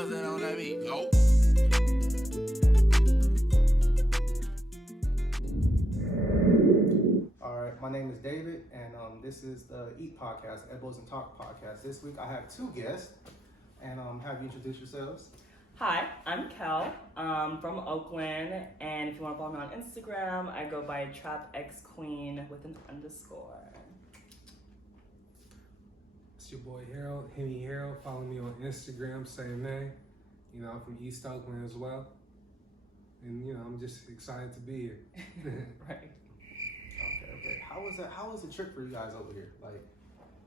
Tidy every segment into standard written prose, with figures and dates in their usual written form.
nothing on that beat. Go. All right, my name is David, and this is the Eat Podcast, Elbows and Talk Podcast. This week I have two guests, and have you introduce yourselves? Hi, I'm Kel from Oakland, and if you want to follow me on Instagram, I go by TrapXQueen with an underscore. It's your boy Harold, Henny Harold. Follow me on Instagram, same name. You know, I'm from East Oakland as well. And, you know, I'm just excited to be here. Right. Okay. How was the trip for you guys over here? Like,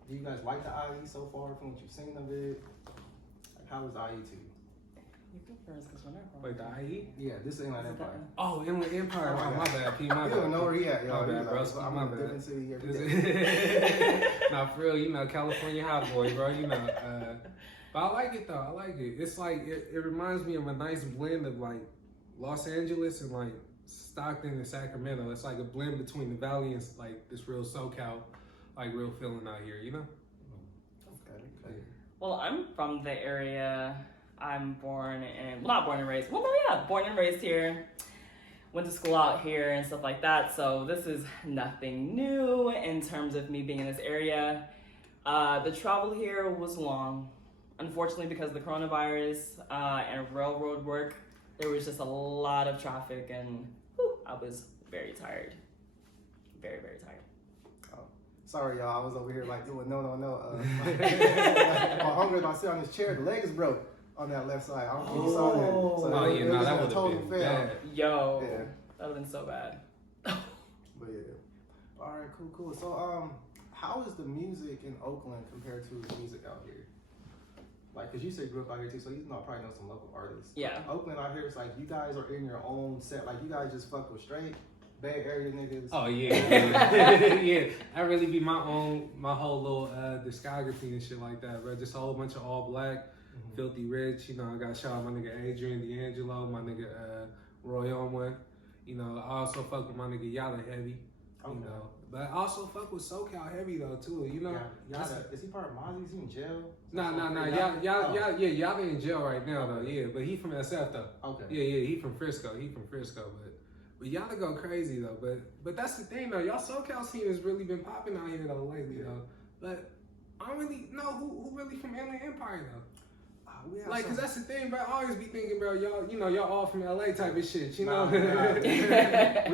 do you guys like the IE so far from what you've seen of it? Like, how was IE to you? You go first, because we're not going. Wait, the IE? Yeah, this is Inland Empire. Oh, Inland Empire. Oh, my bad, P. My You bad. don't know where he at, y'all. My bad, bro. I'm My in a bad. different city every day. Nah, for real, you know, California hot boy, bro. You know, but I like it though. I like it. It's like it reminds me of a nice blend of like Los Angeles and like Stockton and Sacramento. It's like a blend between the Valley and like this real SoCal, like real feeling out here. You know? Okay. Well, I'm from the area. I'm born and raised. Well, no, yeah, born and raised here. Went to school out here and stuff like that. So this is nothing new in terms of me being in this area. The travel here was long. Unfortunately, because of the coronavirus and railroad work, there was just a lot of traffic, and I was very tired. Very, very tired. Sorry, y'all. I was over here like doing no. My hunger, if I sit on this chair, the leg is broke on that left side. I don't think you saw that. So yeah, no, that would have been bad. Yo, Yeah. that would have been so bad. But yeah. All right, cool. So, how is the music in Oakland compared to the music out here? Like, cause you said you grew up out here too, so you probably know some local artists. Yeah. Oakland out here, it's like you guys are in your own set. Like you guys just fuck with straight Bay Area niggas. Oh yeah, yeah. That really be my whole little discography and shit like that, bro. Just a whole bunch of all black, filthy rich. You know, I got shout out my nigga Adrian D'Angelo, my nigga Roy Onway. You know, I also fuck with my nigga Yada heavy. Okay. You know, but I also fuck with SoCal heavy though too. You know, Yada, is he part of Mozzie? Is he in jail? Nah. Yada in jail right now though. Yeah, but he from SF though. Okay. Yeah. He from Frisco. But y'all go crazy though. But that's the thing though. Y'all SoCal scene has really been popping out here though lately though. But I don't really know who really from Inland Empire though. Like, cause that's the thing, bro. I always be thinking, bro, y'all all from LA type of shit, you know? We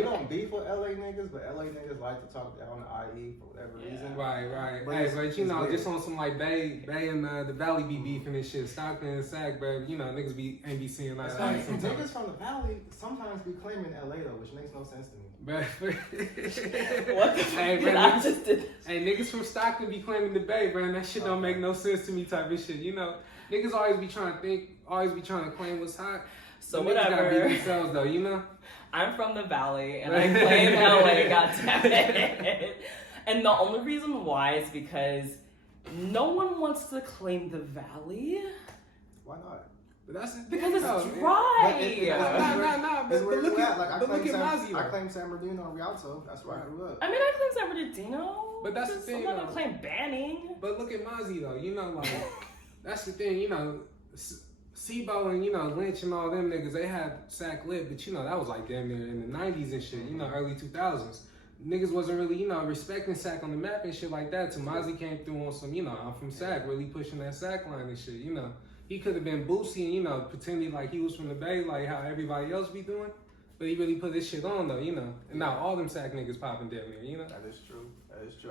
don't beef with LA niggas, but LA niggas like to talk down the IE for whatever reason. Right. But But you know, just on some like Bay and the Valley be beefing and shit, Stockton and Sac, bro. You know, niggas ain't be seeing like that sometimes. Niggas from the Valley sometimes be claiming LA though, which makes no sense to me. What the fuck? Hey, niggas from Stockton be claiming the Bay, bro, and that shit don't make no sense to me type of shit, you know? Niggas always be trying to claim what's hot. So whatever. Gotta be whatever. themselves though, you know? I'm from the Valley, and I claim LA, goddammit. And the only reason why is because no one wants to claim the Valley. Why not? But that's the thing, Because it's though, man. dry. Nah. But look at Mozzie. I claim San Bernardino and Rialto. That's where I grew up. I mean, I claim San Bernardino. But that's the thing, I'm not though. gonna claim Banning. But look at Mozzie though, you know, like that's the thing, you know, Sebo and you know Lynch and all them niggas, they had Sac lit, but you know that was like damn near in the '90s and shit, you know, early 2000s. Niggas wasn't really, you know, respecting Sac on the map and shit like that. Till Mozzie came through on some, you know, I'm from Sac, really pushing that Sac line and shit, you know. He could have been Boosie and, you know, pretending like he was from the Bay, like how everybody else be doing. But he really put this shit on though, you know. And now all them Sac niggas popping damn near, you know. That is true.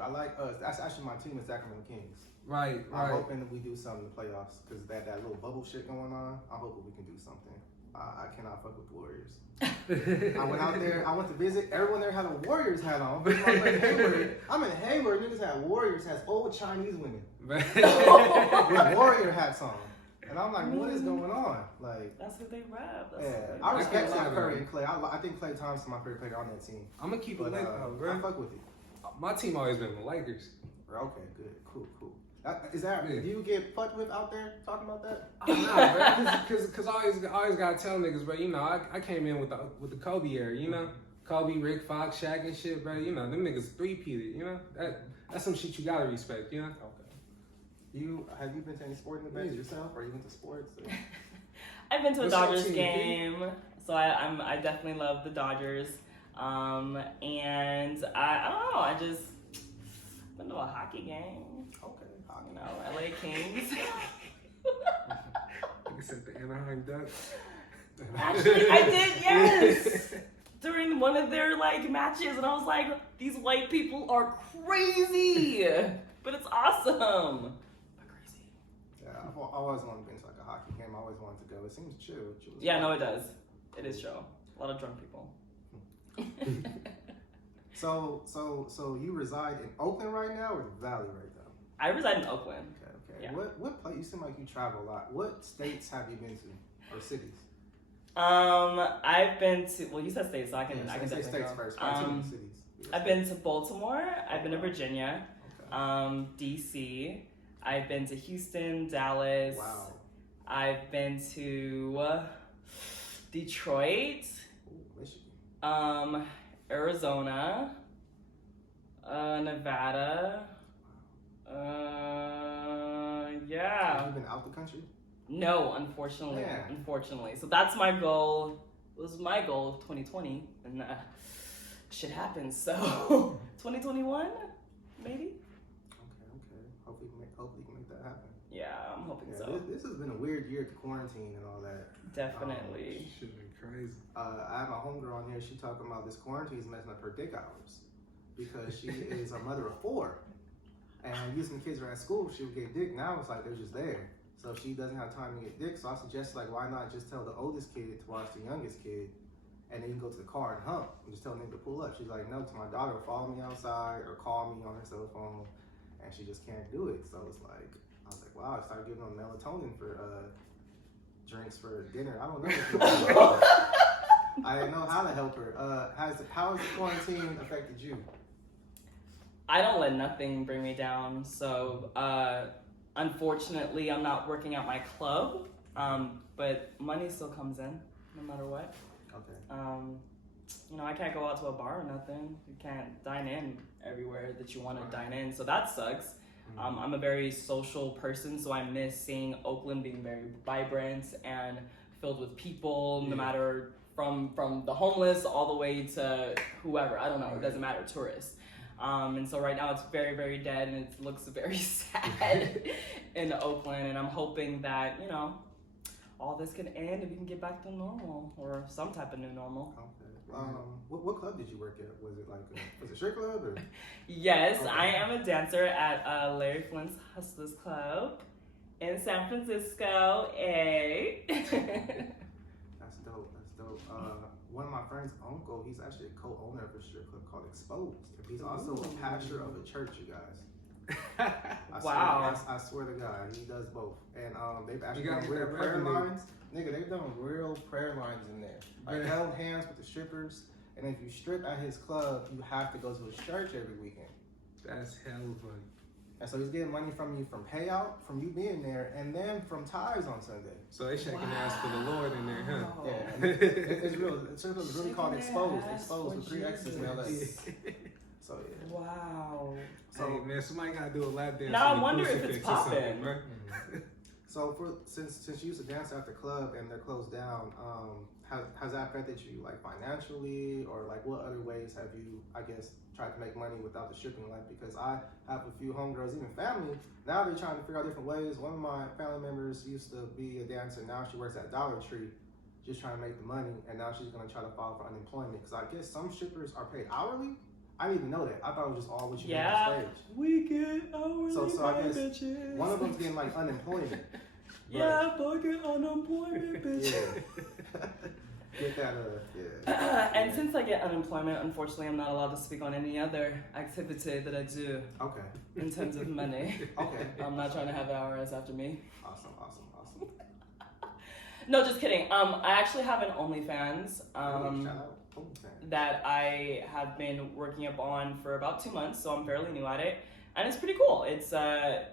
I like us. That's actually my team, the Sacramento Kings. Right. I'm hoping that we do something in the playoffs because that little bubble shit going on. I'm hoping we can do something. I cannot fuck with the Warriors. I went out there. I went to visit. Everyone there had a Warriors hat on. I'm in Hayward. Niggas had Warriors hats. Old Chinese women with Warrior hats on. And I'm like, what is going on? Like, that's what they rap. I respect Steph Curry and Clay. I think Clay Thompson my favorite player on that team. I'm gonna keep it lit though, bro. I fuck with you. My team always been the Lakers. Okay, good, cool. Is that? Do you get fucked with out there talking about that? Nah, bro. Cause I always gotta tell niggas, bro. You know, I came in with the Kobe era. You know, Kobe, Rick Fox, Shaq, and shit, bro. You know, them niggas three-peated. You know, that's some shit you gotta respect. You know. Okay. Have you been to any sporting events yourself, or you went to sports? I've been to a What's your Dodgers team, game, so I definitely love the Dodgers. And I don't know, I just been to a hockey game. Okay. You know, LA Kings. You said the Anaheim Ducks. Actually, I did, yes. During one of their like matches, and I was like, these white people are crazy, but it's awesome. But crazy. Yeah, I've always wanted to be to like a hockey game. I always wanted to go. It seems chill. Yeah, no, it does. It is chill. A lot of drunk people. So you reside in Oakland right now, or the Valley right now? I reside in Oakland. Okay. Yeah. What place? You seem like you travel a lot. What states have you been to, or cities? I've been to. Well, you said states, so I can say definitely states go. first. Cities. I've been to Baltimore. I've been to Virginia. Okay. DC. I've been to Houston, Dallas. Wow. I've been to Detroit. Ooh, Michigan. Arizona. Nevada. Yeah. Have you been out the country? No, unfortunately. Yeah. Unfortunately. So that's my goal. It was my goal of 2020, and shit happens. So 2021, maybe. Okay. Hopefully you can make that happen. Yeah, I'm hoping Yeah, so. this has been a weird year to quarantine and all that. Definitely. Shit been crazy. I have my homegirl on here. She talking about this quarantine is messing up her dick hours because she is a mother of 4, and using the kids are at school, she would get dick. Now it's like they're just there. So she doesn't have time to get dick. So I suggest like, why not just tell the oldest kid to watch the youngest kid, and then you can go to the car and hump and just tell them to pull up. She's like, no, to my daughter will follow me outside or call me on her cell phone, and she just can't do it. So it's like, I was like, wow, I started giving them melatonin for drinks for dinner. I don't know. I didn't know how to help her. How has the quarantine affected you? I don't let nothing bring me down. So unfortunately, I'm not working at my club, but money still comes in no matter what. Okay. You know, I can't go out to a bar or nothing. You can't dine in everywhere that you want to dine in, so that sucks. I'm a very social person, so I miss seeing Oakland being very vibrant and filled with people, no matter from the homeless all the way to whoever. I don't know. It doesn't matter. Tourists. And so right now it's very, very dead, and it looks very sad in Oakland. And I'm hoping that, you know, all this can end and we can get back to normal or some type of new normal. Okay. What club did you work at? Was it like was it strip club or? Yes, Okay. I am a dancer at Larry Flint's Hustlers Club in San Francisco. That's dope. One of my friend's uncle, he's actually a co-owner of a strip club called Exposed. He's also a pastor of a church, you guys. Wow. I swear to God, he does both. And they've actually You done gotta real get that prayer revenue. lines. Nigga, they've done real prayer lines in there. Like held hands with the strippers. And if you strip at his club, you have to go to his church every weekend. That's hella funny. And so he's getting money from you from payout, from you being there, and then from tithes on Sunday. So they shaking ass for the Lord in there, huh? Yeah, and it's real. It's really called Shaking Exposed. their ass Exposed for with 3 X's in LA. Jesus. So yeah. Wow. So Hey man, somebody gotta do a lap dance. Now I on the wonder if crucifix it's or something, poppin'. bro. So since you used to dance at the club and they're closed down, has that affected you like financially, or like what other ways have you, I guess, tried to make money without the stripping life? Because I have a few homegirls, even family, now they're trying to figure out different ways. One of my family members used to be a dancer, now she works at Dollar Tree, just trying to make the money, and now she's gonna try to file for unemployment. Because I guess some strippers are paid hourly. I didn't even know that. I thought it was just all what you did on stage. We get hourly So I guess bitches. one of them's getting like unemployment. Yeah, fucking unemployment, bitch. Yeah. Get that, yeah. And since I get unemployment, unfortunately, I'm not allowed to speak on any other activity that I do Okay. in terms of money. Okay. I'm not trying to have hours after me. Awesome. No, just kidding. I actually have an Onlyfans Shout out. OnlyFans. that I have been working up on for about 2 months, so I'm fairly new at it, and it's pretty cool. It's a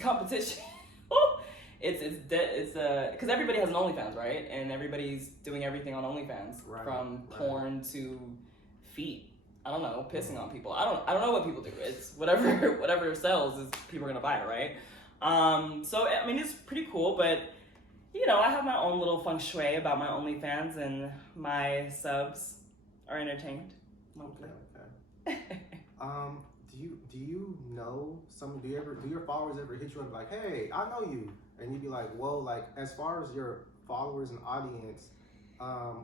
competition. It's because everybody has an OnlyFans, right? And everybody's doing everything on OnlyFans, from porn to feet. I don't know, pissing on people. I don't know what people do. It's whatever sells is people are gonna buy it, right? So I mean, it's pretty cool, but you know, I have my own little feng shui about my OnlyFans, and my subs are entertained monthly. Okay. Do you know some? Do your followers ever hit you up like, hey, I know you, and you'd be like, whoa, like as far as your followers and audience,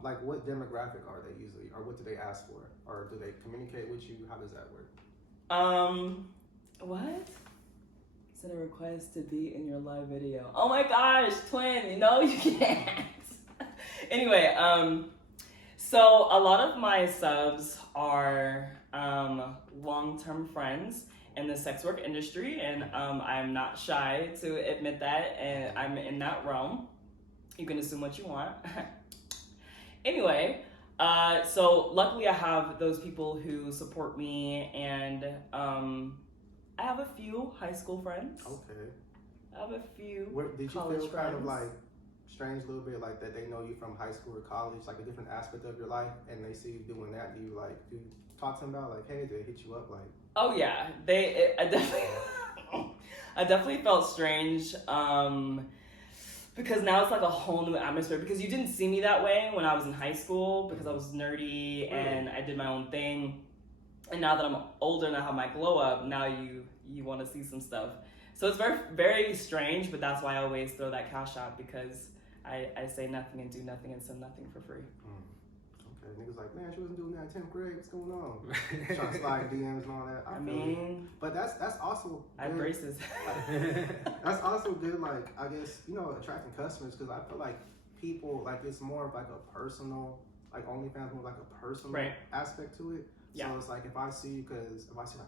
like what demographic are they usually, or what do they ask for, or do they communicate with you? How does that work? What? Send a request to be in your live video. Oh my gosh, twin, no, you can't. Anyway, so a lot of my subs are long-term friends in the sex work industry, and I'm not shy to admit that, and I'm in that realm. You can assume what you want. Anyway, so luckily I have those people who support me, and I have a few high school friends. Okay. I have a few Did you college feel friends. kind of like strange a little bit, like that they know you from high school or college, like a different aspect of your life, and they see you doing that? Do you talk to them about like, hey, they hit you up like? Oh yeah, I definitely felt strange. Because now it's like a whole new atmosphere, because you didn't see me that way when I was in high school, because I was nerdy and I did my own thing. And now that I'm older and I have my glow up, now you want to see some stuff. So it's very, very strange, but that's why I always throw that cash out, because I say nothing and do nothing and send nothing for free. Okay, niggas like, man, she wasn't doing that in 10th grade. What's going on? Trying to slide DMs and all that. I mean, but that's also I have braces. That's also good, like, I guess, you know, attracting customers, because I feel like people, like, it's more of like a personal, like OnlyFans, more like a personal aspect to it. Yeah. So it's like if I see like,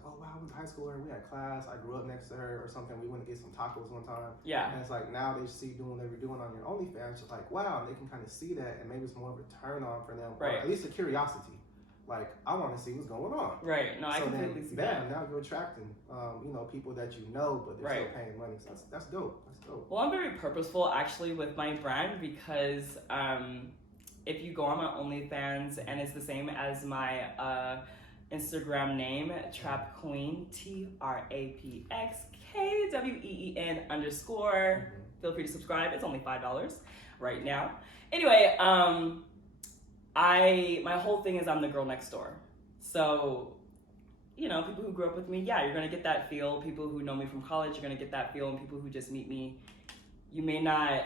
oh wow, I went to high school and we had class, I grew up next to her or something, we went to get some tacos one time. Yeah. And it's like now they see doing what they were doing on your OnlyFans, it's like, wow, they can kind of see that, and maybe it's more of a turn on for them, or at least a curiosity. Like, I want to see what's going on. Right. No, I completely see that. Now you're attracting, you know, people that you know, but they're still paying money. So that's dope. That's dope. Well, I'm very purposeful actually with my brand, because if you go on my OnlyFans, and it's the same as my Instagram name, Trap Queen, TRAPXKWEEN _. Feel free to subscribe. It's only $5 right now. Anyway, my whole thing is I'm the girl next door. So, you know, people who grew up with me, yeah, you're gonna get that feel. People who know me from college, you're gonna get that feel, and people who just meet me, you may not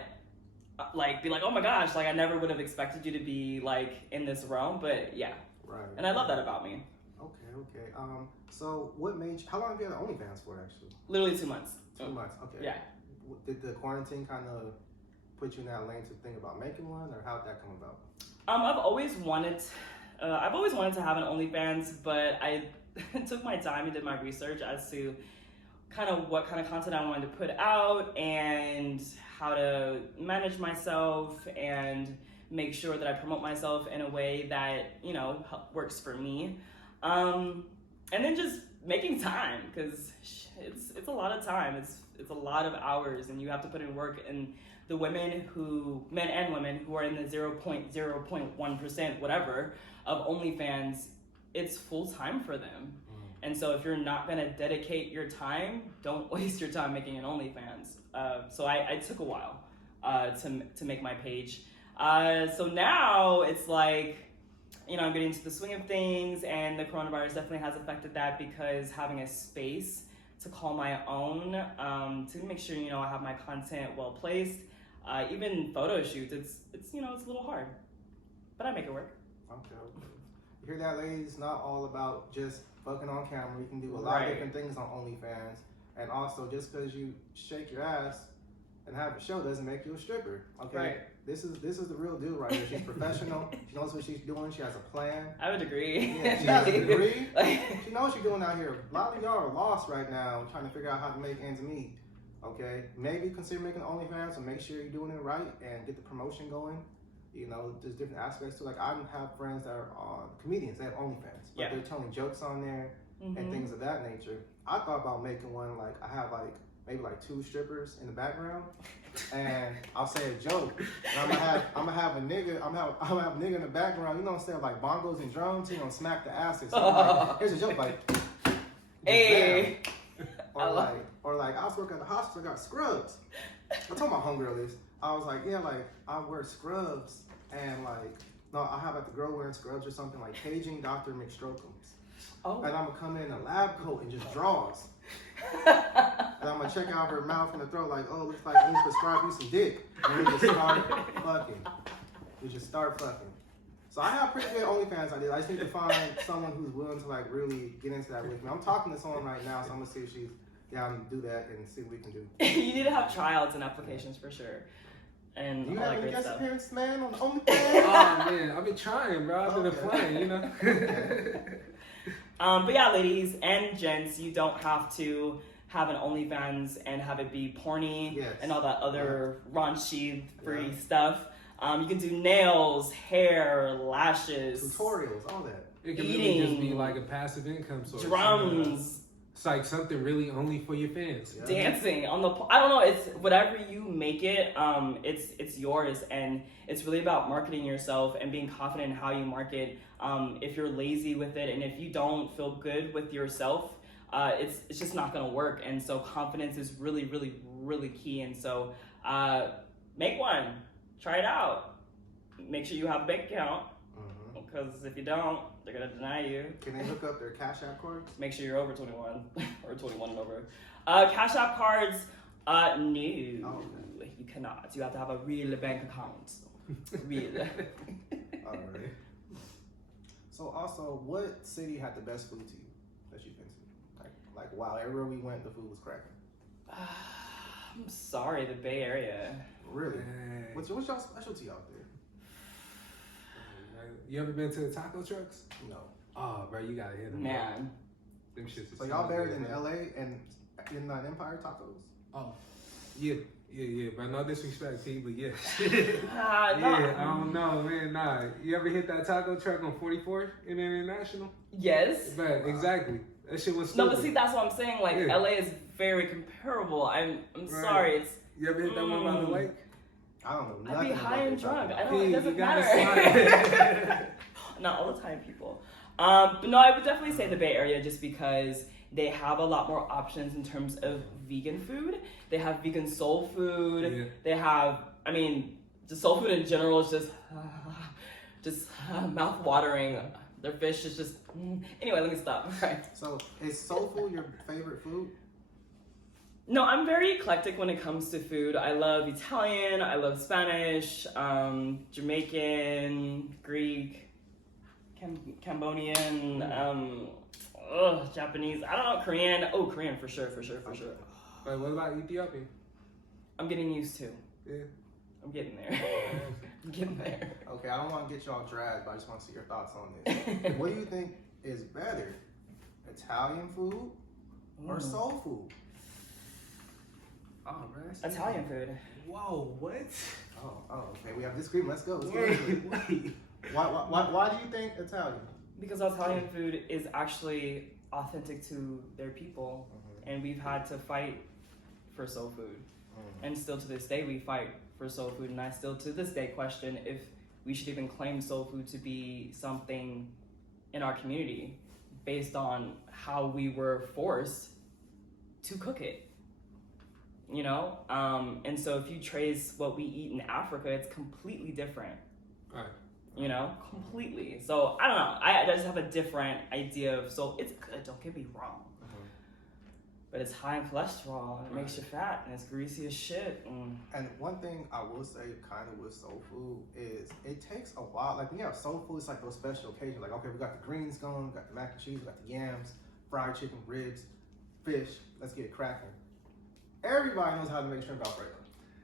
like be like, oh my gosh, like I never would have expected you to be like in this realm, but yeah. Right. And I love that about me. Okay. So what made you, how long have you had OnlyFans for actually? Literally 2 months. 2 months, okay. Yeah. Did the quarantine kind of put you in that lane to think about making one, or how'd that come about? I've always wanted to have an OnlyFans, but I took my time and did my research as to kind of what kind of content I wanted to put out and how to manage myself and make sure that I promote myself in a way that, you know, works for me. And then just making time, because it's a lot of time. It's a lot of hours, and you have to put in work. And the men and women who are in the 0.1% whatever of OnlyFans, it's full time for them. And so if you're not gonna dedicate your time, don't waste your time making an OnlyFans. So I took a while to make my page. So now it's like, you know, I'm getting into the swing of things, and the coronavirus definitely has affected that, because having a space to call my own, to make sure, you know, I have my content well placed, even photo shoots, it's you know, it's a little hard, but I make it work. Okay. You hear that, ladies? It's not all about just fucking on camera. You can do a lot of different things on OnlyFans, and also just because you shake your ass and have a show doesn't make you a stripper. Okay. Right. This is the real deal right here. She's professional. She knows what she's doing. She has a plan. I would agree. Yeah, she has a degree. She knows what she's doing out here. A lot of y'all are lost right now, trying to figure out how to make ends meet. Okay, maybe consider making OnlyFans, and make sure you're doing it right and get the promotion going. You know, there's different aspects to it. Like, I have friends that are comedians. They have OnlyFans, but they're telling jokes on there and things of that nature. I thought about making one. Like, I have maybe 2 strippers in the background, and I'll say a joke, and I'm gonna have a nigga in the background, you know what I'm saying, like bongos and drums, you know, smack the asses. So like, here's a joke, like, hey, or like I was working at the hospital, I got scrubs, I told my homegirl this. I was like, yeah, like I wear scrubs and like no, I have like the girl wearing scrubs or something like paging Dr. McStrokums. Oh. And I'm gonna come in a lab coat and just draws. And I'm gonna check out her mouth and the throat like, oh, looks like I need to prescribe you some dick. And we just start fucking. We just start fucking. So I have pretty good OnlyFans ideas. I just need to find someone who's willing to like really get into that with me. I'm talking to someone right now, so I'm gonna see if she's down to do that and see what we can do. You need to have tryouts and applications for sure. And Do you all have that any great guest stuff. appearance, man, on OnlyFans? Oh man, I've been trying, bro. I've been Okay. applying, you know. But yeah, ladies and gents, you don't have to have an OnlyFans and have it be porny Yes. and all that other raunchy free Yeah. stuff. You can do nails, hair, lashes, Tutorials, all that. It can really just be Eating. like a passive income source. drums, It's like something really only for your fans. Yeah. dancing on the. I don't know. It's whatever you make it. It's yours, and it's really about marketing yourself and being confident in how you market. If you're lazy with it, and if you don't feel good with yourself, it's just not gonna work. And so confidence is really, really, really key. And so make one, try it out. Make sure you have a bank account, because if you don't, they're gonna deny you. Can they hook up their Cash App cards? Make sure you're over 21 or 21 and over. Cash App cards, no, okay. you cannot. You have to have a real bank account. Real. All right. So also, what city had the best food to you that you've been to? Like wow, everywhere we went, the food was cracking. I'm sorry, the Bay Area. Really? Dang. What's y'all specialty out there? You ever been to the taco trucks? No. Oh, bro, you gotta hit them. Man. Them shits. So y'all better than LA and in Empire Tacos? Oh, yeah, but no disrespect, P, but yeah. No. Yeah, I don't know, man, nah. You ever hit that taco truck on 44th in International? Yes. But exactly. That shit was No, stupid. but see, that's what I'm saying. Like, Yeah. LA is very comparable. I'm Right. sorry. It's You ever hit that one by the lake? I don't know. I'd be nothing high about and that drunk. taco. I don't. It P, doesn't you gotta matter. slide. Not all the time, people. But no, I would definitely say the Bay Area just because they have a lot more options in terms of vegan food. They have vegan soul food. Yeah. They have, I mean, the soul food in general is just mouth watering. Their fish is just. Anyway, let me stop. Right. So is soul food your favorite food? No, I'm very eclectic when it comes to food. I love Italian. I love Spanish, Jamaican, Greek, Cambodian, Japanese. I don't know, Korean. Oh, Korean for sure. Wait, what about Ethiopian? I'm getting used to. Yeah. I'm getting there. I'm getting there. Okay, I don't want to get y'all dragged, but I just want to see your thoughts on this. What do you think is better, Italian food or soul food? Oh, man. Italian food. Whoa, what? Oh, okay. We have disagreement. Let's go. Wait. Why do you think Italian? Because Italian food is actually authentic to their people, and we've had to fight for soul food. And still to this day, we fight for soul food. And I still to this day question if we should even claim soul food to be something in our community based on how we were forced to cook it. You know? And so if you trace what we eat in Africa, it's completely different. Right. You know? Completely. So I don't know. I just have a different idea of soul. It's good, don't get me wrong. But it's high in cholesterol and it makes you fat and it's greasy as shit. And one thing I will say kind of with soul food is it takes a while. Like when you have soul food, it's like those special occasions. Like, okay, we got the greens going, we got the mac and cheese, we got the yams, fried chicken, ribs, fish. Let's get it cracking. Everybody knows how to make shrimp Alfredo.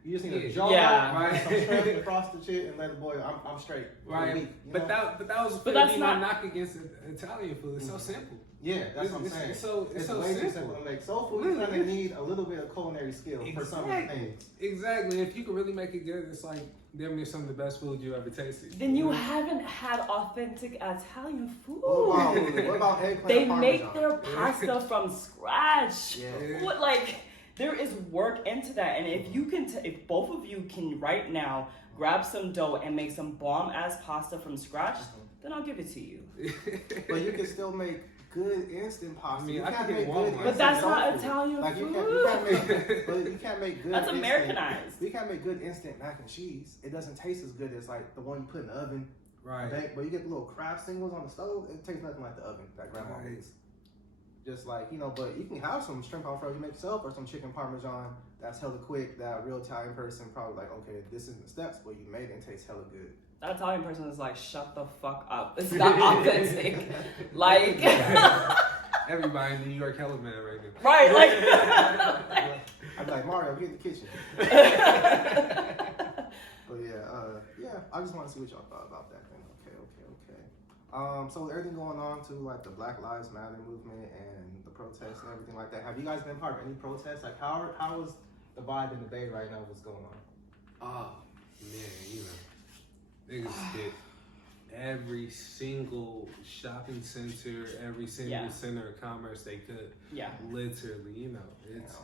You just need a jar, Yeah. some shrimp and frosted shit and let it boil. I'm straight. Right. Week, you But know? that was But that's my not- knock against Italian food. It's so simple. Yeah, that's what I'm saying. It's so way too simple. simple to make. Soul food is gonna need a little bit of culinary skill for some of the Exactly. things. Exactly. If you can really make it good, it's like damn near some of the best food you ever tasted. Then you haven't had authentic Italian food. What about eggplant They parmesan? make their pasta from scratch. Yeah. What, like, there is work into that. And if you can, if both of you can right now grab some dough and make some bomb ass pasta from scratch, then I'll give it to you. But you can still make good instant pasta. I mean, you I can't could make get good Walmart. But that's instant not junk food. Italian Like food. you can't make good. That's instant- Americanized. You can't make good instant mac and cheese. It doesn't taste as good as like the one you put in the oven. Right. Bake, but you get the little Kraft singles on the stove. It tastes nothing like the oven that grandma Right. makes. Just like, you know, but you can have some shrimp alfredo you make yourself or some chicken parmesan that's hella quick. That real Italian person probably like, okay, this isn't the steps, but you made it and tastes hella good. That Italian person is like, shut the fuck up. It's not authentic. Like, Everybody in New York hella mad right now. right? Like, I'd be like, Mario, get in the kitchen. But yeah, I just want to see what y'all thought about that thing. Okay. So everything going on to like the Black Lives Matter movement and the protests and everything like that. Have you guys been part of any protests? Like how is the vibe in the Bay right now? What's going on? Oh man, niggas hit every single shopping center, every single center of commerce they could. yeah. Literally, it's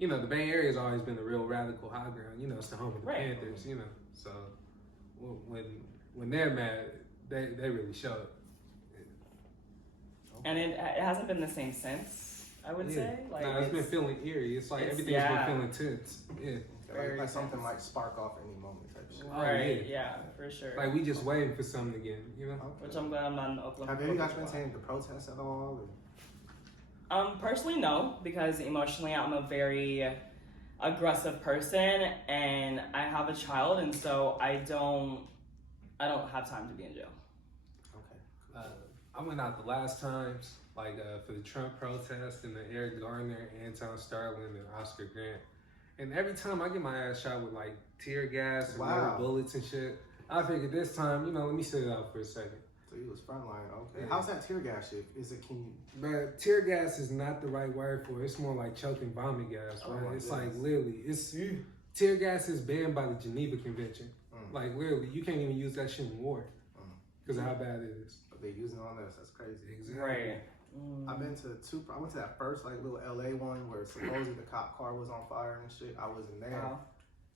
the Bay Area has always been a real radical high ground. It's the home of the Right. Panthers. So when they're mad, they really show it. And it hasn't been the same since, I would say. Like, no, it's been feeling eerie. It's like everything's been feeling tense. Yeah. Like something might spark off any moment type shit. Right, yeah, for sure. Like we just waiting for something again, Okay. Which I'm glad I'm not in Oakland. Have you guys been attending the protests at all? Or? Personally, no, because emotionally I'm a very aggressive person and I have a child, and so I don't have time to be in jail. Okay. I went out the last times, like for the Trump protest and the Eric Garner, Anton Sterling, and Oscar Grant. And every time I get my ass shot with like tear gas and rubber bullets and shit, I figured this time, let me sit it out for a second. So you was frontline, okay. Yeah. How's that tear gas shit? But tear gas is not the right word for it. It's more like choking vomit gas, right? Oh, It's goodness. like literally, tear gas is banned by the Geneva Convention. Like literally, you can't even use that shit in war because of how bad it is. But they using it on us, that's crazy. Exactly. Right. I've been to I went to that first like little LA one where supposedly the cop car was on fire and shit. I was in there. Wow.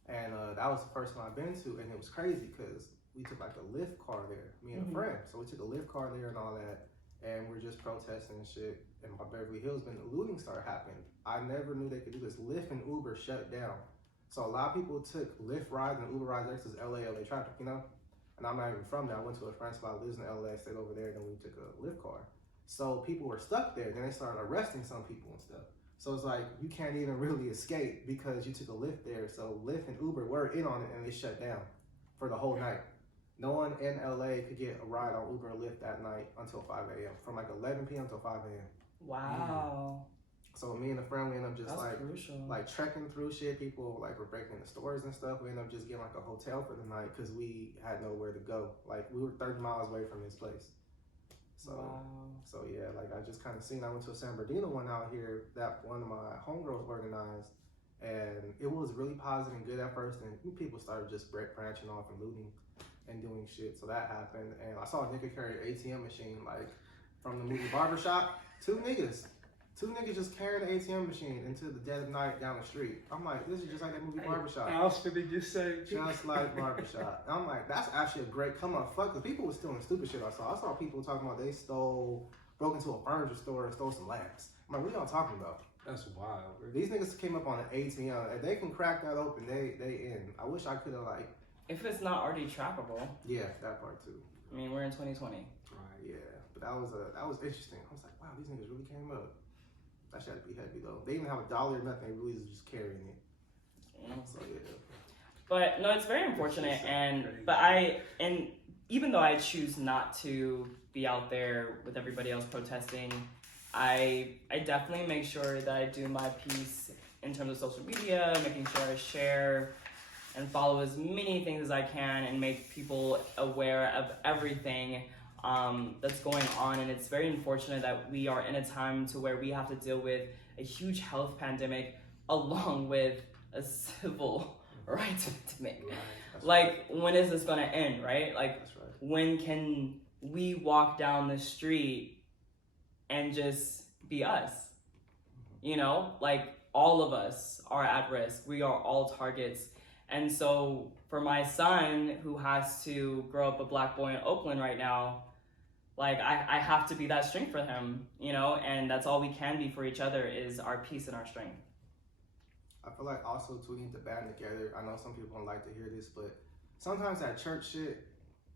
And that was the first one I've been to, and it was crazy because we took like a Lyft car there, me and a friend. So we took a Lyft car there and all that, and we're just protesting and shit. And my Beverly Hills, when the looting started happening, I never knew they could do this. Lyft and Uber shut down, so a lot of people took Lyft rides and Uber rides there because LA traffic, And I'm not even from there. I went to a friend's spot, lives in LA, stayed over there, and then we took a Lyft car. So people were stuck there. Then they started arresting some people and stuff. So it's like you can't even really escape because you took a Lyft there. So Lyft and Uber were in on it and they shut down for the whole night. No one in LA could get a ride on Uber or Lyft that night until 5 a.m. From like 11 p.m. till 5 a.m. Wow. So me and a friend, we ended up just That's crucial. like trekking through shit. People like were breaking into stores and stuff. We ended up just getting like a hotel for the night because we had nowhere to go. Like we were 30 miles away from this place. So yeah, like I just kind of seen. I went to a San Bernardino one out here that one of my homegirls organized, and it was really positive and good at first. And people started just branching off and looting and doing shit. So that happened, and I saw a nigga carry an ATM machine like from the movie Barbershop. Two niggas just carrying an ATM machine into the dead of night down the street. I'm like, this is just like that movie Barbershop. I was finna just say, Just like Barbershop. And I'm like, that's actually a great come up. Fuck, because people were stealing stupid shit I saw people talking about they broke into a furniture store and stole some lamps. I'm like, what are y'all talking about? That's wild, bro. These niggas came up on an ATM. If they can crack that open, they in. I wish I could have like. If it's not already trackable. Yeah, that part too. I mean, we're in 2020. Right. Yeah, but that was interesting. I was like, wow, these niggas really came up. That shit had to be heavy though. They didn't have $1 or nothing. They really was just carrying it. So yeah. But no, it's very unfortunate, and even though I choose not to be out there with everybody else protesting, I definitely make sure that I do my piece in terms of social media, making sure I share and follow as many things as I can and make people aware of everything that's going on. And it's very unfortunate that we are in a time to where we have to deal with a huge health pandemic along with a civil rights pandemic. Like, when is this going to end, right? Like, when can we walk down the street and just be us? Like, all of us are at risk. We are all targets. And so for my son, who has to grow up a black boy in Oakland right now, Like, I have to be that strength for him, you know, and that's all we can be for each other is our peace and our strength. I feel like also too, we need to band together. I know some people don't like to hear this, but sometimes that church shit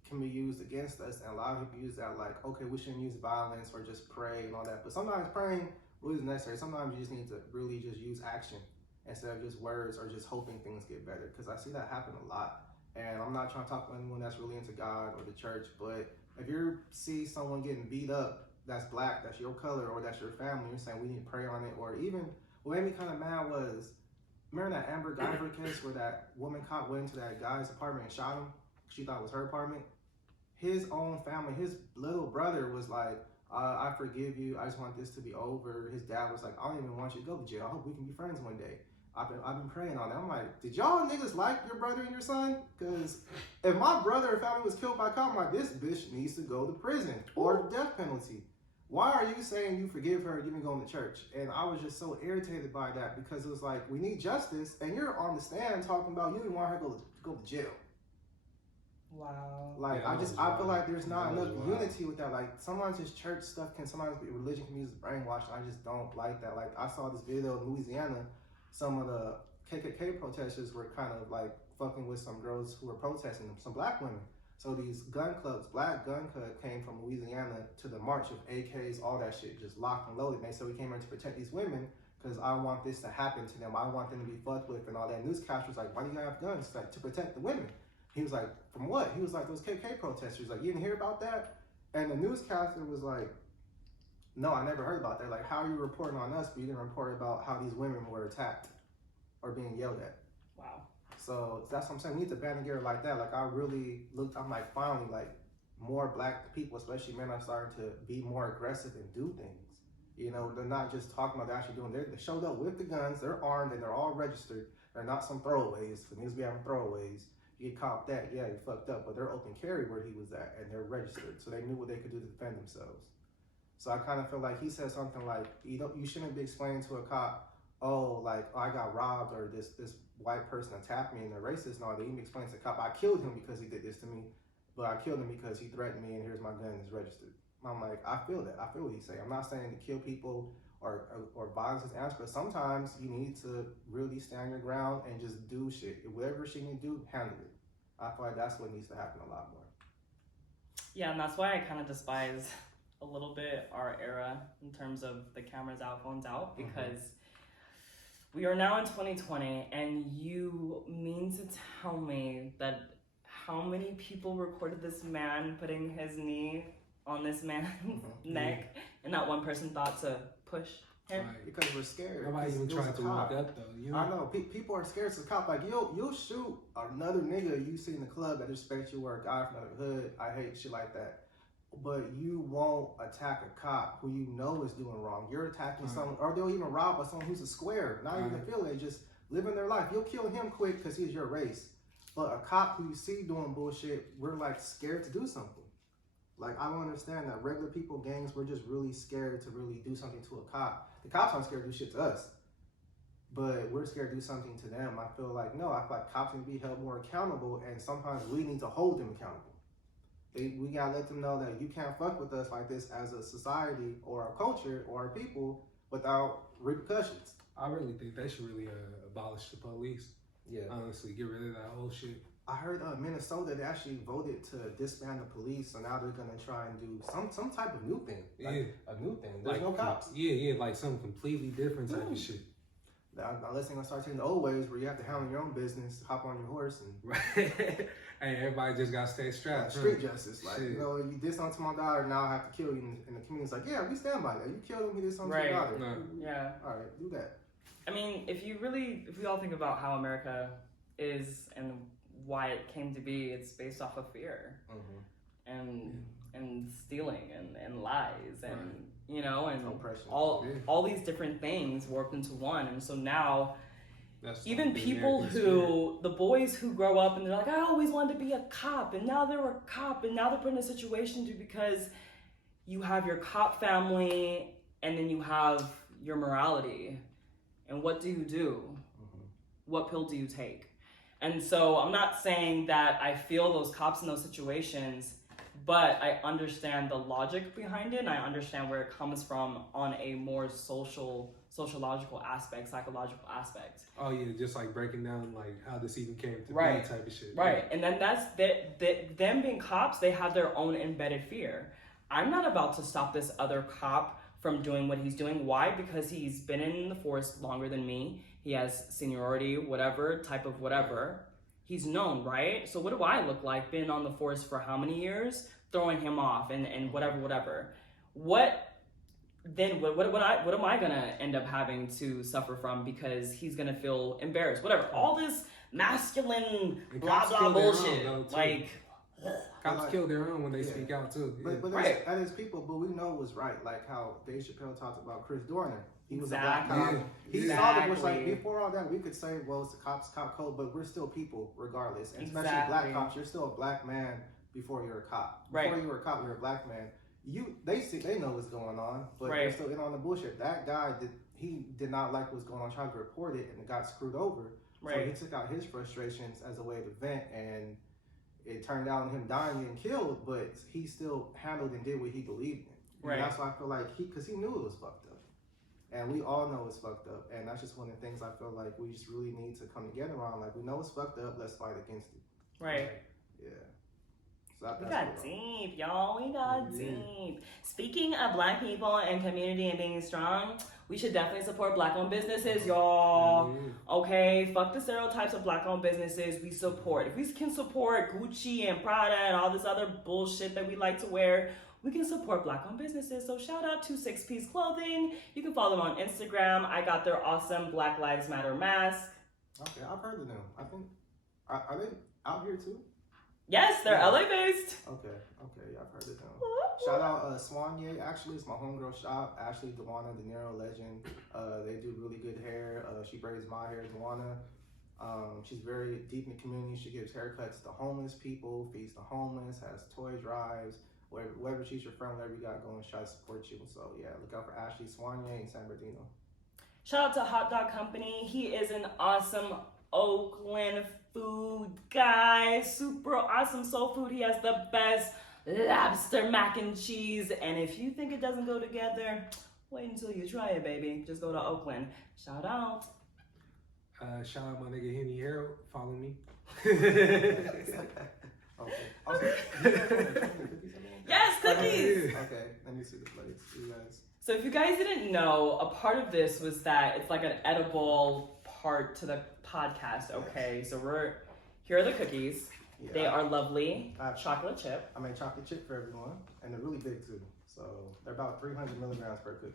can be used against us, and a lot of people use that like, okay, we shouldn't use violence or just pray and all that. But sometimes praying is necessary. Sometimes you just need to really just use action instead of just words or just hoping things get better. Because I see that happen a lot. And I'm not trying to talk to anyone that's really into God or the church, but if you see someone getting beat up that's black, that's your color, or that's your family, you're saying we need to pray on it. Or even what made me kind of mad was, remember that Amber Guyver case where that woman cop went into that guy's apartment and shot him? She thought it was her apartment. His own family, his little brother was like, I forgive you, I just want this to be over. His dad was like, I don't even want you to go to jail. I hope we can be friends one day. I've been praying on that. I'm like, did y'all niggas like your brother and your son? Because if my brother or family was killed by a cop, I'm like, this bitch needs to go to prison or death penalty. Why are you saying you forgive her and even going to church? And I was just so irritated by that, because it was like, we need justice, and you're on the stand talking about you didn't want her to go to jail. Wow. Like, Yeah, I feel like there's not enough wild. unity with that. Like, sometimes this church stuff can sometimes be, religion can be used as brainwashing. I just don't like that. Like, I saw this video in Louisiana. Some of the KKK protesters were kind of like fucking with some girls who were protesting them, some black women. So these gun clubs, black gun club came from Louisiana to the march of AKs, all that shit, just locked and loaded. And they said, we came here to protect these women because I want this to happen to them. I want them to be fucked with and all that. Newscaster was like, why do you have guns? Like, to protect the women. He was like, from what? He was like, those KKK protesters. Like, you didn't hear about that? And the newscaster was like, no, I never heard about that. Like, how are you reporting on us, but you didn't report about how these women were attacked or being yelled at? Wow. So that's what I'm saying. We need to band together like that. Like, I really looked, I'm like, finally, like, more black people, especially men, are starting to be more aggressive and do things. You know, they're not just talking about, they're actually doing, they showed up with the guns, they're armed, and they're all registered. They're not some throwaways, because niggas be having throwaways. You get caught that, yeah, you fucked up, but they're open carry where he was at, and they're registered, so they knew what they could do to defend themselves. So I kind of feel like he said something like, you shouldn't be explaining to a cop, oh, like, oh, I got robbed, or this white person attacked me and they're racist. No, they even explain to the cop, I killed him because he did this to me, but I killed him because he threatened me and here's my gun, it's registered. I'm like, I feel that. I feel what he's saying. I'm not saying to kill people or violence is the answer, but sometimes you need to really stand your ground and just do shit. Whatever she need to do, handle it. I feel like that's what needs to happen a lot more. Yeah, and that's why I kind of despise a little bit our era in terms of the cameras out, phones out, because we are now in 2020, and you mean to tell me that how many people recorded this man putting his knee on this man's neck, and not one person thought to push him? Right. Because we're scared. Nobody even tried to walk up though. You know? I know people are scared. So cop, like, you'll shoot another nigga you see in the club that respects you, or a guy from another hood. I hate shit like that. But you won't attack a cop who you know is doing wrong. You're attacking someone, or they'll even rob someone who's a square, not even affiliated, just living their life. You'll kill him quick because he's your race. But a cop who you see doing bullshit, we're like scared to do something. Like, I don't understand that. Regular people, gangs, we're just really scared to really do something to a cop. The cops aren't scared to do shit to us, but we're scared to do something to them. I feel like cops need to be held more accountable, and sometimes we need to hold them accountable. We gotta let them know that you can't fuck with us like this as a society or a culture or a people without repercussions. I really think they should really abolish the police. Yeah. Honestly, get rid of that whole shit. I heard Minnesota, they actually voted to disband the police, so now they're gonna try and do some type of new thing. Like, a new thing. There's like no cops. Yeah, like something completely different type of shit. Unless they're gonna start taking the old ways where you have to handle your own business, hop on your horse, and Right. Hey, everybody just gotta stay strapped. street justice. Like, Shit. you know, you did something to my daughter, now I have to kill you. And the community's like, yeah, we stand by that. You killed him, he did something to your Right. daughter. No. Yeah. All right, do that. I mean, if we all think about how America is and why it came to be, it's based off of fear and stealing and lies and you know, and Oppression. all these different things worked into one. And so now That's even the people American who, the boys who grow up and they're like, I always wanted to be a cop, and now they're a cop, and now they're put in a situation because you have your cop family and then you have your morality. And what do you do? What pill do you take? And so I'm not saying that I feel those cops in those situations, but I understand the logic behind it, and I understand where it comes from on a more sociological aspect, psychological aspect. Oh yeah, just like breaking down like how this even came to Right. be type of shit. Right, and then that's them being cops. They have their own embedded fear. I'm not about to stop this other cop from doing what he's doing. Why? Because he's been in the force longer than me. He has seniority, whatever type of whatever. He's known, right? So what do I look like? Been on the force for how many years? Throwing him off and whatever. What am I gonna end up having to suffer from because he's gonna feel embarrassed? Whatever. All this masculine And blah cops blah kill their own, bullshit. though, too. Like Cops kill their own when they speak out too. Yeah. But Right. that is people, but we know it was right. Like how Dave Chappelle talked about Chris Dorner. He was Exactly. a black cop. Yeah. He Yeah. saw the bush. Like Exactly. before all that, we could say, well, it's the cop code, but we're still people regardless. And especially Exactly. black cops, you're still a black man before you're a cop. Before Right. you were a cop, you're a black man. They know what's going on, but they're Right. still in on the bullshit. That guy did not like what's going on, tried to report it, and got screwed over. So he right. took out his frustrations as a way to vent, and it turned out in him dying and killed, but he still handled and did what he believed in. Right. And that's why I feel like because he knew it was fucked up. And we all know it's fucked up. And that's just one of the things I feel like we just really need to come together on. Like, we know it's fucked up, let's fight against it. Right. Yeah. So that's We what got I'm- deep, y'all. We got Yeah. deep. Speaking of black people and community and being strong, we should definitely support black-owned businesses, y'all. Yeah. Okay, fuck the stereotypes of black-owned businesses. We support. If we can support Gucci and Prada and all this other bullshit that we like to wear, we can support black-owned businesses. So shout out to 6 Piece Clothing. You can follow them on Instagram. I got their awesome Black Lives Matter mask. Okay, I've heard of them. I think, are they out here too? Yes, they're Yeah. LA based. Okay, yeah, I've heard of them. Shout out Swanye, actually, it's my homegirl shop. Ashley Dewana, De Niro legend. They do really good hair. She braids my hair, Dewana. She's very deep in the community. She gives haircuts to homeless people, feeds the homeless, has toy drives. Wherever she's your friend, whatever you got going, try to support you. So yeah, look out for Ashley Swanye in San Bernardino. Shout out to Hot Dog Company. He is an awesome Oakland food guy. Super awesome soul food. He has the best lobster mac and cheese. And if you think it doesn't go together, wait until you try it, baby. Just go to Oakland. Shout out. Shout out my nigga Henny Harold. Follow me. Okay. Also, Yes, cookies. okay, let me see the plates. You guys. So if you guys didn't know, a part of this was that it's like an edible part to the podcast. Okay, so here are the cookies. Yeah, They are lovely. I- Chocolate chip. I made chocolate chip for everyone, and they're really big too. So they're about 300 milligrams per cookie.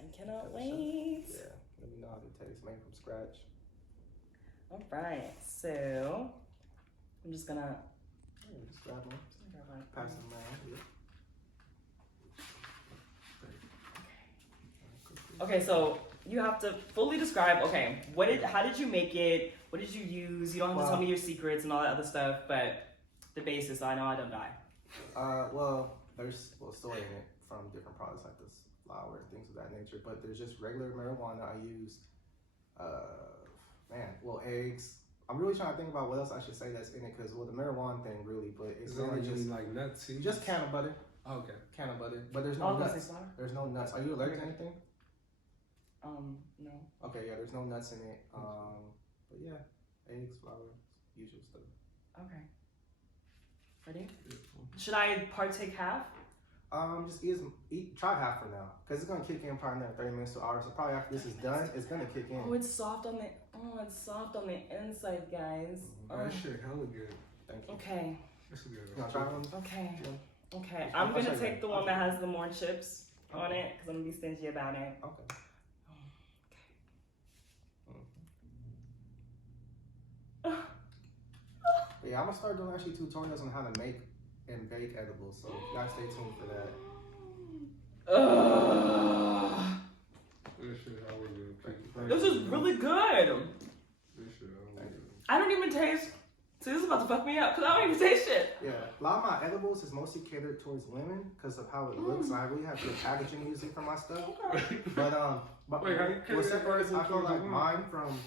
I cannot wait. Yeah, let me know how they taste. Made from scratch. All right, so I'm just gonna Yeah, just grab one, pass them around. Yeah. Okay, so you have to fully describe. Okay, how did you make it? What did you use? You don't have to tell me your secrets and all that other stuff, but the basis, so I know I don't die. Well, there's soy in it from different products like this flour and things of that nature. But there's just regular marijuana. I use, eggs. I'm really trying to think about what else I should say that's in it because the marijuana thing really, but it's Is that really like just like nuts? Seeds? just can of butter. Okay. Can of butter, but there's Oh, no that's nuts. flour? There's no nuts. Are you allergic to anything? No. Okay, yeah, there's no nuts in it. But yeah, eggs, flour, usual stuff. Okay. Ready? Should I partake half? Just try half for now, cause it's gonna kick in probably in 30 minutes to an hour. So probably after this is done, it's gonna kick in. Oh, it's soft on the inside, guys. Oh, that shit hella good. Thank you. Okay. That's good. You wanna try one? Okay. Yeah. Okay. I'll I'm show gonna you. take the one that has the more chips on it because I'm gonna be stingy about it. Okay. Yeah, I'm gonna start doing actually tutorials on how to make and bake edibles, so you guys stay tuned for that. This shit hella good. This is really good. This shit hella good. I don't even taste So this is about to fuck me up because I don't even taste shit. Yeah, a lot of my edibles is mostly catered towards women because of how it looks. I really have good packaging usually for my stuff. Okay. But Wait, how you what cater separates, I feel towards like women? mine from,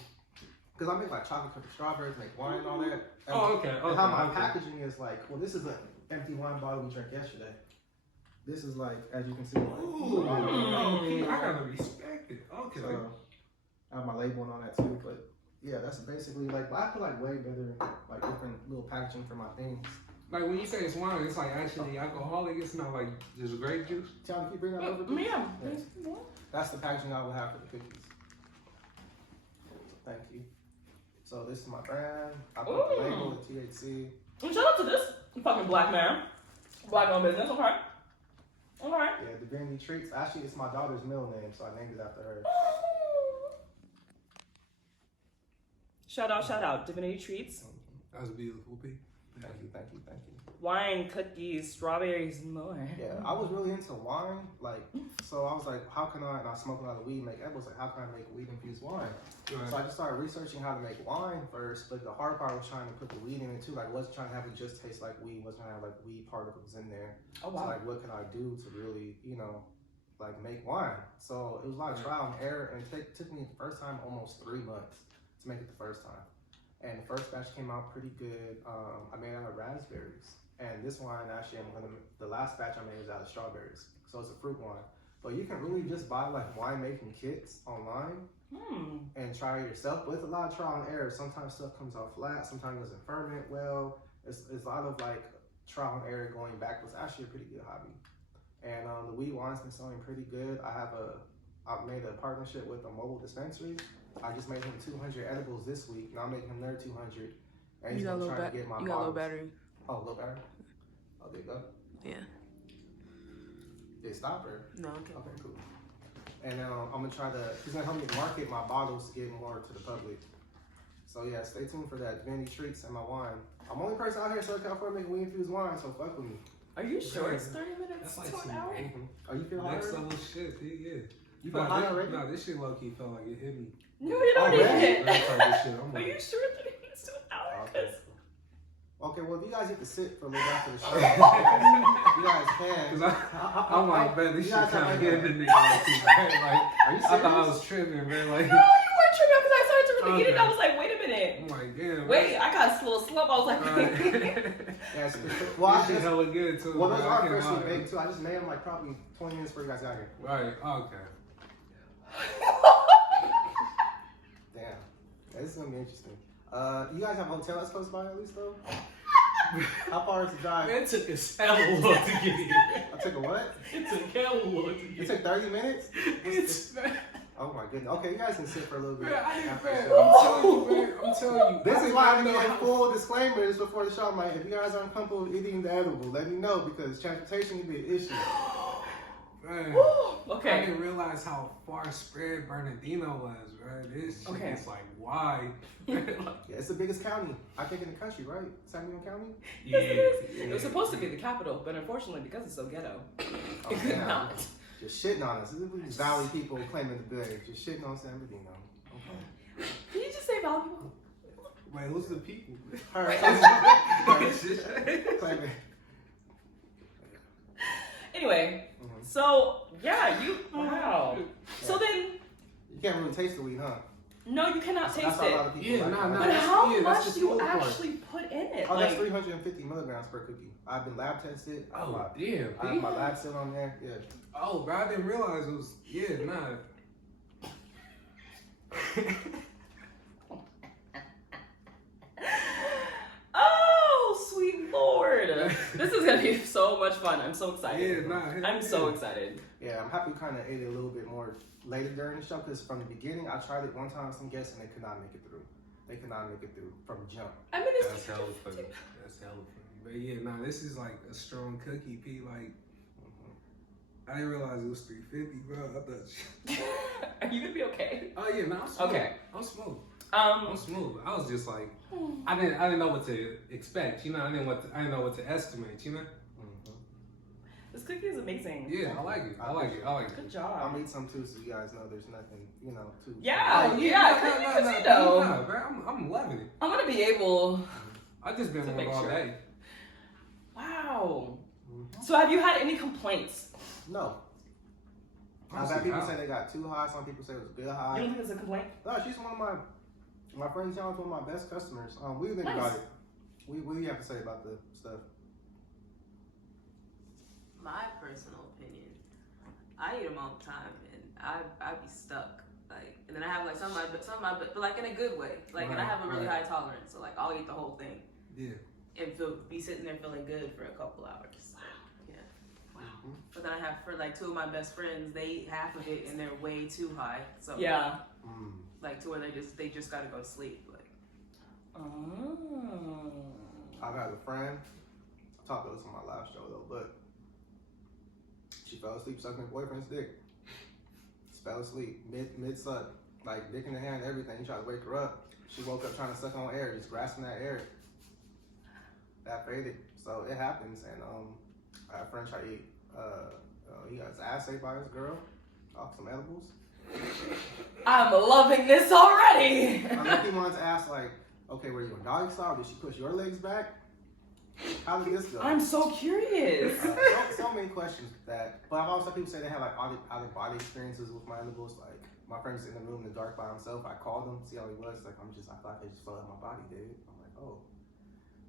because I make like chocolate covered strawberries, make wine and all that. And, Oh, okay. and how my packaging is like, well, this is an empty wine bottle we drank yesterday. This is like, as you can see, like, Ooh, okay, I gotta respect it. Okay. so I have my label and all that too. But yeah, that's basically like, I feel like way better, like different little packaging for my things. Like when you say it's wine, it's like actually alcoholic. It's not like just grape juice. Tell me, keep bringing that over. please? Yeah. That's the packaging I would have for the cookies. Thank you. So this is my brand. I put the label, the THC. And shout out to this fucking black man. Black owned business, okay. Alright. Yeah, Divinity Treats. Actually, it's my daughter's middle name, so I named it after her. Shout out, Divinity Treats. That's beautiful, P. Thank you, thank you, thank you. Wine, cookies, strawberries, more. Yeah, I was really into wine, like, so I was like, how can I, and I smoke a lot of weed, make edibles, like, how can I make weed infused wine? Right. So I just started researching how to make wine first, but the hard part was trying to put the weed in it too. Like, wasn't trying to have it just taste like weed, wasn't trying to have like weed particles in there. Oh So wow. like, what can I do to really, you know, like make wine? So it was a lot of trial and error, and it took me the first time almost 3 months to make it the first time. And the first batch came out pretty good. I made it out of raspberries. And this wine, actually, the last batch I made was out of strawberries. So it's a fruit wine. But you can really just buy like winemaking kits online and try it yourself with a lot of trial and error. Sometimes stuff comes out flat, sometimes it doesn't ferment well. It's a lot of like trial and error going back. It's actually a pretty good hobby. And the weed wine's been selling pretty good. I've made a partnership with a mobile dispensary. I just made him 200 edibles this week, and I'll make him their 200. And he's gonna try to get my You got low bottles. battery. Oh, low battery? Oh, there you go. Yeah. Did it stop her? No, okay. Okay, cool. And I'm gonna try to, he's gonna help me market my bottles to get more to the public. So yeah, stay tuned for that. Divinity Treats and my wine. I'm the only person out here in Southern California making weed infused wine, so fuck with me. Are you sure it's 30 minutes That's like to an some hour? Are you feeling next hot? level shit, P. Yeah. You feel hot already? No, this shit low key felt like it hit me. No, you don't Oh, need really? it. That type of shit. I'm Are like, you sure 30 minutes to an hour? Okay. 'Cause Okay, well, if you guys get to sit for a little after the show, you guys can. Cause I'm like, man, this you shit guys kind have of like hitting the nigga. Like, Are you serious? I thought I was tripping, man. Like, no, you weren't tripping because I started to really get it. Okay. I was like, wait a minute. I'm like, damn. Wait, I got a little slump. I was like, Yeah, well, This shit hella good too. well, man. those I are can't freshly lie. baked too. I just made them like probably 20 minutes before you guys got here. Right. Okay. Damn, this is gonna be interesting. You guys have a hotel that's close by at least though? How far is the drive? It took us hella long to get here. I took a what? It took hella long to It get took 30 minutes? It's Oh my goodness. Okay, you guys can sit for a little bit. Man, I ain't after man. the show. I'm telling you. This is why I know give full disclaimers before the show. I'm like, if you guys are uncomfortable with eating the edible, let me know because transportation can be an issue. Man, I okay. didn't realize how far spread Bernardino was, right? This shit Okay. is like wide. Yeah, it's the biggest county, I think, in the country, right? San Diego County? Yeah. It was supposed to be the capital, but unfortunately, because it's so ghetto, Oh, it could damn. not. Just shitting on us. This is these Valley people claiming the big. Just shitting on San Bernardino. Okay. Did you just say valuable? Wait, who's the people? All right. Claiming. Anyway, Mhm. so yeah, wow. So then, You can't really taste the weed, huh? no, you cannot That's taste how a lot it. of people Yeah, like nah, it. nah. But that's- how yeah, that's much just do you full part. actually put in it? Oh, that's Like, 350 milligrams per cookie. I've been lab tested. Oh, damn. I have my lab still on there. Yeah. Oh, bro, I didn't realize it was. Yeah, nah. oh, sweet lord, this is gonna be so much fun. I'm so excited. Yeah, nah. I'm so excited. Yeah, I'm happy we kind of ate it a little bit more later during the show because from the beginning, I tried it one time with some guests and they could not make it through. They could not make it through from jump. I mean, it's That's hella funny. That's hella funny. But yeah, nah, this is like a strong cookie, P. Like, I didn't realize it was 350, bro. I thought. Are you gonna be okay? Oh yeah, nah, I'm smooth. Okay. I'm smooth. I'm Um, smooth. I was just like, I didn't know what to expect. You know, I didn't know what to estimate. You know. this cookie is amazing. Yeah, I like it. I like it. I like it. Good I'll job. eat some too so you guys know there's nothing, too. Yeah, Oh, yeah, nah, cause you know, nah, bro, I'm loving it. I'm gonna be able. I just been It's a on big all shirt. day. Wow. Mhm. So have you had any complaints? No. I've Honestly, had people no. say they got too high. Some people say it was good You high. don't think it's a complaint? No, she's one of my friends. Y'all one of my best customers. We think Nice. about it. What do you have to say about the stuff? My personal opinion, I eat them all the time, and I be stuck. Like, and then I have like some of my, but like in a good way. Like, and I have a really high tolerance, so like I'll eat the whole thing Yeah. and be sitting there feeling good for a couple hours. Yeah. Mhm. But then I have for like two of my best friends, they eat half of it and they're way too high. So Yeah. like to where they just gotta go to sleep. Like, Oh. I've had a friend. I talked about this on my last show though, but she fell asleep sucking her boyfriend's dick. Just fell asleep mid suck, like dick in the hand, everything. He tried to wake her up. She woke up trying to suck on air, just grasping that air. That faded. So it happens, and I had a friend try to eat. He got his ass ate by his girl off some edibles. I'm loving this already. I think he wanted to ask like, okay, were you in doggy style? Did she push your legs back? How did this go? I'm so curious. So many questions with that. But I've also had people say they have like out of body experiences with my edibles. Like my friend's in the room in the dark by himself. I called him, see how he was. Like I thought they just flow out my body, dude. I'm like, oh,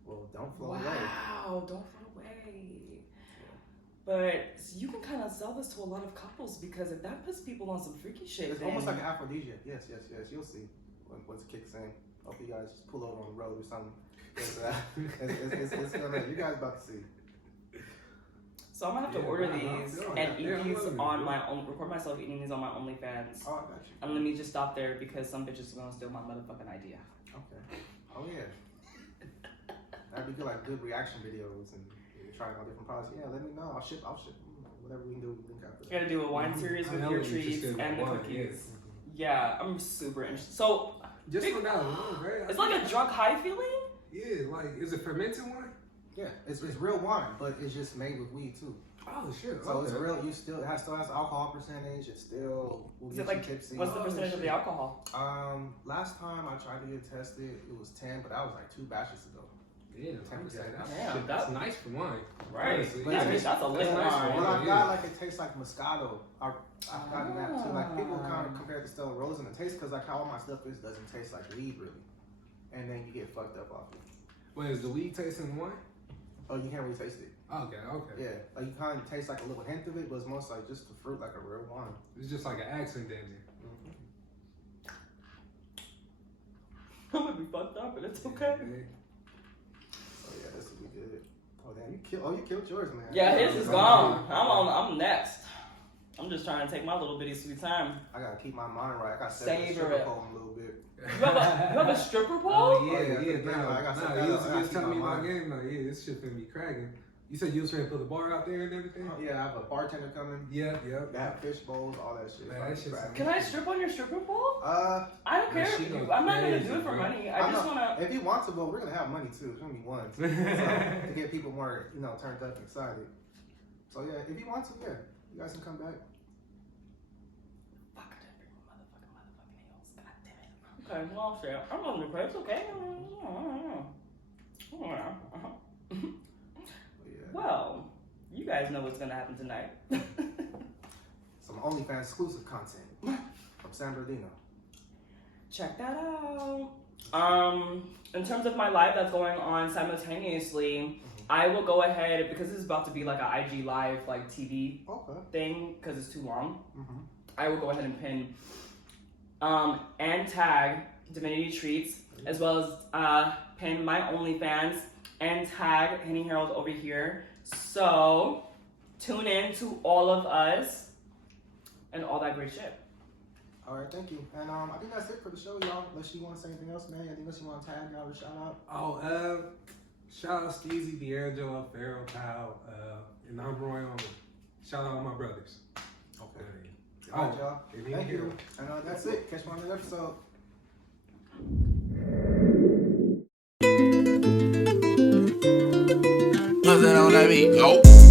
well, don't flow away. Wow, don't float away. But you can kind of sell this to a lot of couples because if that puts people on some freaky shit, It's then almost like an aphrodisiac. Yes. You'll see once it kicks in. Hope you guys just pull over on the road or something. It's gonna. You guys about to see. So I'm gonna have to Yeah, order wow, these wow. and Yeah, eat these I'm on willing. my own. Record myself eating these on my OnlyFans. Oh, I got you. And let me just stop there because some bitches are gonna steal my motherfucking idea. Okay. Oh yeah. That'd be good, like good reaction videos and trying out different products. Yeah, let me know. I'll ship. Whatever we can do, we can link after. We're gonna do a wine series with I know your what you just treats said and the about wine, cookies. yes. Yeah, I'm super interested. So Just for that alone, right? it's like a drunk high feeling. Yeah, like is it fermented wine? Yeah, it's real wine, but it's just made with weed too. Oh shit. So it's okay. real. You still has alcohol percentage. It still will Is get it like you tipsy. what's the percentage of the alcohol? Last time I tried to get tested, it was 10, but that was like 2 batches ago. Yeah, 10%. That's, Damn, shit, that's nice for wine. Right. Honestly. But Yeah, that's a lit nice wine. for What I've yeah. got, like, it tastes like Moscato. I've gotten that too. Like, people kind of compare it to Stella Rosa in the taste because, like, how all my stuff is doesn't taste like weed, really. And then you get fucked up off it. Wait, is the weed tasting the wine? Oh, you can't really taste it. Okay. Yeah. Like, you kind of taste like a little hint of it, but it's most like just the fruit, like a real wine. It's just like an accent damn near. I'm gonna be fucked up, but it's okay. Oh, yeah, this will be good. Oh, damn. You killed yours, man. Yeah, his is gone. I'm next. I'm just trying to take my little bitty sweet time. I gotta keep my mind right. I gotta set the Savor stripper it. pole a little bit. You have a stripper pole? Oh yeah, yeah, yeah. no, I got Nah, that you up. was I gotta just telling me keep my about mind. game. Like, yeah, this shit finna be cracking. You said you was trying to put the bar out there and everything. Oh, yeah, I have a bartender coming. Yep. They have fish bowls, all that shit. Man, that shit's- Can I strip on your stripper pole? Uh, I don't care. she go I'm not gonna crazy, do it for bro. money. I'm I just not- wanna. if you want to, but we're gonna have money too. It's gonna be one so, to get people more, turned up and excited. So yeah, if you want to, yeah, you guys can come back. Fuck, I didn't bring my motherfucking nails. God damn it. Okay, well, shit. I'm gonna be crazy, okay? But yeah, Well, you guys know what's gonna happen tonight. some OnlyFans exclusive content from San Bernardino. Check that out. In terms of my live that's going on simultaneously, I will go ahead because this is about to be like an IG live like TV Okay. thing because it's too long. Mm-hmm. I will go ahead and pin and tag Divinity Treats as well as pin my OnlyFans and tag Henny Harold over here. So tune in to all of us and all that great shit. All right, thank you. And I think that's it for the show, y'all. Unless you want to say anything else, man. Anything else you want to tag y'all or shout out? Oh, shout out Steezy, D'Angelo, Pharaoh, Powell, and I'm Roy Owen. Shout out all my brothers. Okay. Oh, All right, y'all. and he Thank here. you. And that's it. Catch you on the next episode. Nothing on that beat. Oh.